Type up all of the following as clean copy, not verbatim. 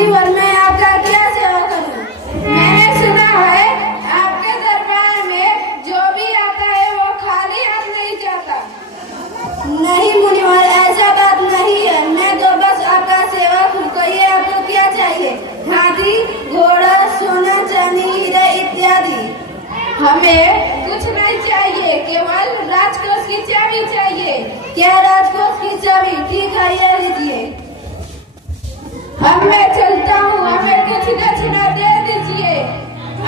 मुनिवर, मैं आपका क्या सेवा करूं? मैंने सुना है आपके दरबार में जो भी आता है वो खाली हाथ नहीं जाता। नहीं मुनिवर, ऐसा बात नहीं है। मैं तो बस आपका सेवक हूँ। कहिए आपको क्या चाहिए? हाथी, घोड़ा, सोना, चांदी, हीरा इत्यादि। हमें कुछ नहीं चाहिए, केवल राजकोष की चाबी चाहिए। क्या राजकोष की चाबी? ठीक है, ये लीजिए। अब मैं चलता हूँ, हमें कुछ दक्षिणा दे दीजिए।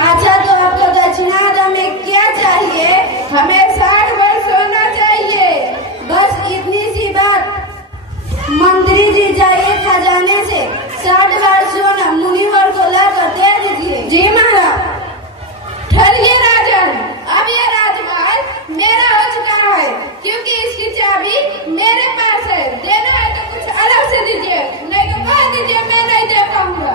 अच्छा, तो आपको दक्षिणा हमें क्या चाहिए? हमें 60 भर सोना चाहिए। बस इतनी सी बात। मंत्री जी जाइए खजाने से 60 भर सोना मुनिवर को लाकर दे दीजिए। जी महाराज। ठहरिए राजन, अब ये राजमहल मेरा हो चुका है, क्योंकि इसकी चाबी मेरे पास है। देना है तो कुछ अलग से दीजिए, नहीं तो कह दीजिए मैं नहीं दे पाऊंगा।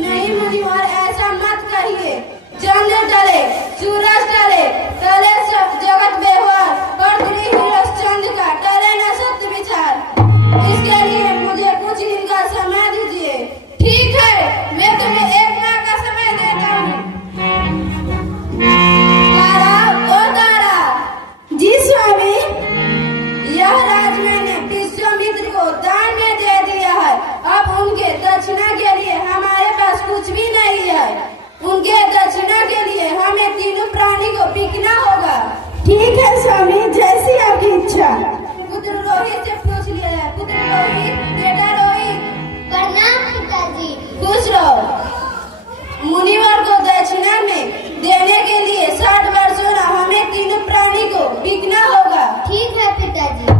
नहीं मुनिवर, ऐसा मत कहिए। चंद्र टले, सूरज टले, टले सब जगत व्यवहार, पर चंद्र का टले न सत्य विचार। इसके लिए मुझे कुछ दिन का समय दीजिए। ठीक है, मैं तुम्हें 1 माह का समय देता हूँ। तारा, ओ तारा। जी स्वामी। यह राज मैंने विश्वामित्र को दान में दे दिया है। अब उनके दक्षिणा के लिए हमारे पास कुछ भी नहीं है। उनके दक्षिणा के लिए हमें तीनों प्राणी को बिकना होगा। ठीक है स्वामी, जैसी आपकी इच्छा। पुत्र रोहित से पूछ लिया है। पुत्र रोहित, बेटा रोहित। प्रणाम पिताजी। खुश रहो। मुनिवर को दक्षिणा में देने के लिए 60 वर्ष सोना हमें तीनों प्राणी को बिकना होगा। ठीक है पिताजी।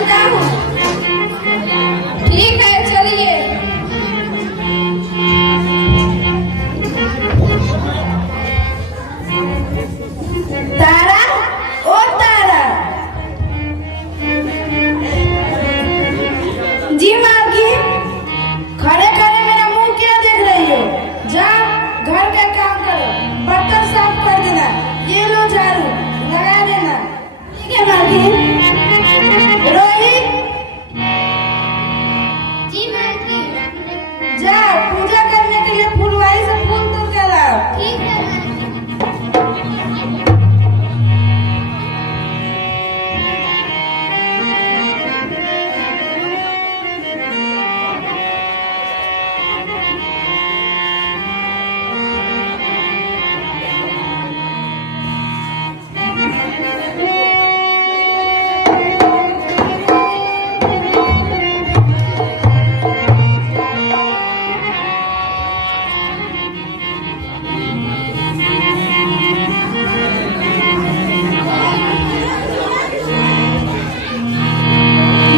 जानता हूँ। ठीक है, चलिए। तारा, ओ तारा। जी मालकिन। खड़े खड़े मेरा मुंह क्या देख रही हो? जाओ घर का काम करो, बर्तन साफ कर देना, ये लो झाड़ू लगा देना। ठीक है मालकिन। रोहित, जी मालकिन। जाओ पूजा करने के लिए फुलवारी से फूल तोड़ के लाओ। ठीक है मालकिन।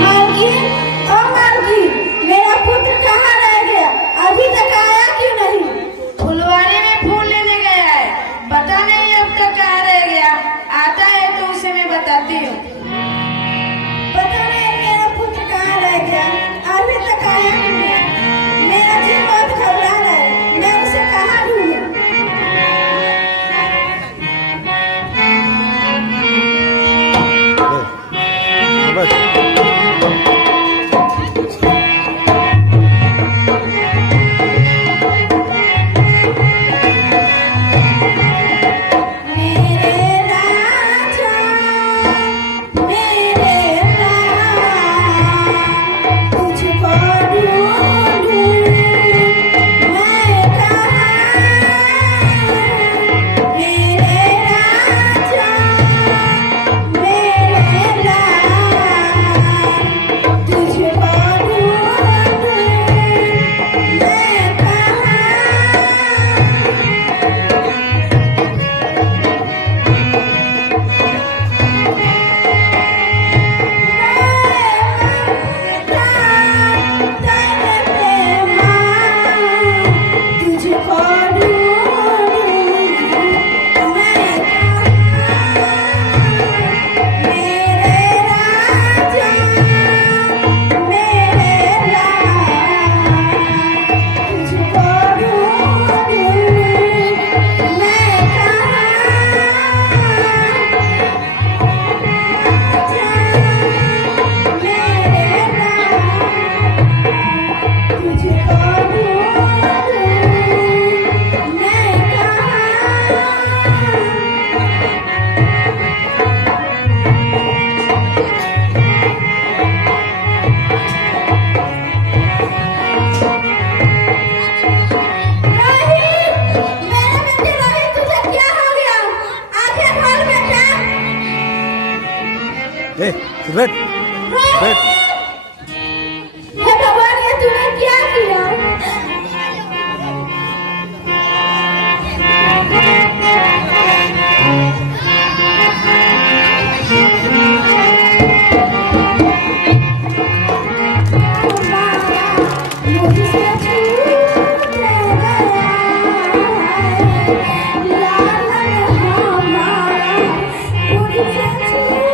मालकिन, ओ मालकिन, मेरा पुत्र कहाँ रह गया? अभी तक आया क्यों नहीं? फुलवारी में फूल लेने गया है, पता नहीं अब तक कहाँ रह गया। आता है तो उसे मैं बताती हूँ। पता नहीं मेरा पुत्र कहाँ रह गया, अभी तक आया क्यों नहीं? मेरा जी बहुत घबरा रहा है, मैं उसे कहाँ ढूंढूं? मेरे राजा, मेरे राम, तुझको ढूंढूं मैं कहाँ? मेरे राजा, मेरे राम, तुझको ढूंढूं मैं कहाँ? बैठ बैठ। हे भगवान, ये तूने क्या किया? मुझसे छूट गया है, लालन हमारा मुझसे छूट गया है।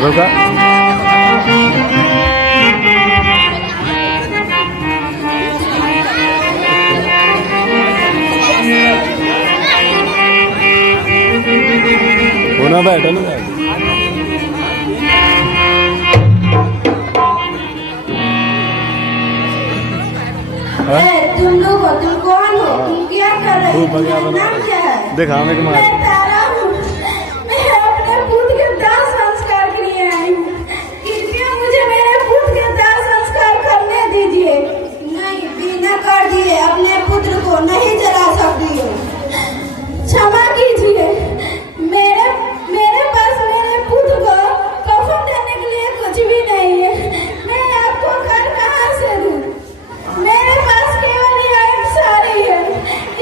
रुका। होना बैठो ना। तुम लोग हो, तुम कौन हो, तुम क्या कर रहे हो, तुम्हारा नाम क्या है? देखा हमें कि मैं तारा हूँ। मैं अपने पुत्र के दाह संस्कार के लिए आई हूँ। कृपया मुझे मेरे पुत्र के दाह संस्कार करने दीजिए। नहीं, बिना कर दिए अपने पुत्र को नहीं जला सकती हो। क्षमा कीजिए, मेरे पास मेरे पुत्र को कफन देने के लिए कुछ भी नहीं है। मैं आपको घर कहाँ से दूँ? मेरे पास केवल यह एक साड़ी है,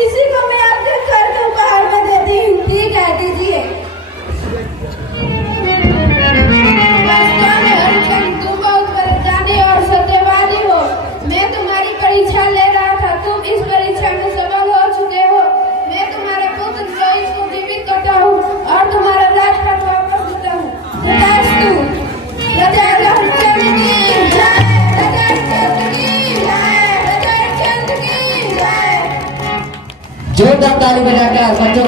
इसी को मैं आपके घर के उपहार में देती हूँ। ठीक है, दीजिए। वास्तव में हरिचंद, तुम बहुत परेशानी और सत्यवादी हो। मैं तुम्हारी परीक्षा ले रहा था, तुम इस परीक्षा में सफल हो चुके हो। मैं तुम्हारे पुत्र जोइस को जीवित करता हूँ और तुम्हारा राजपाट वापस देता हूँ। तथास्तु। राजा हरिचंद की जय, राजा हरिचंद की जय, राजा हरिचंद की जय। जोरदार ताली बजाकर बच्चों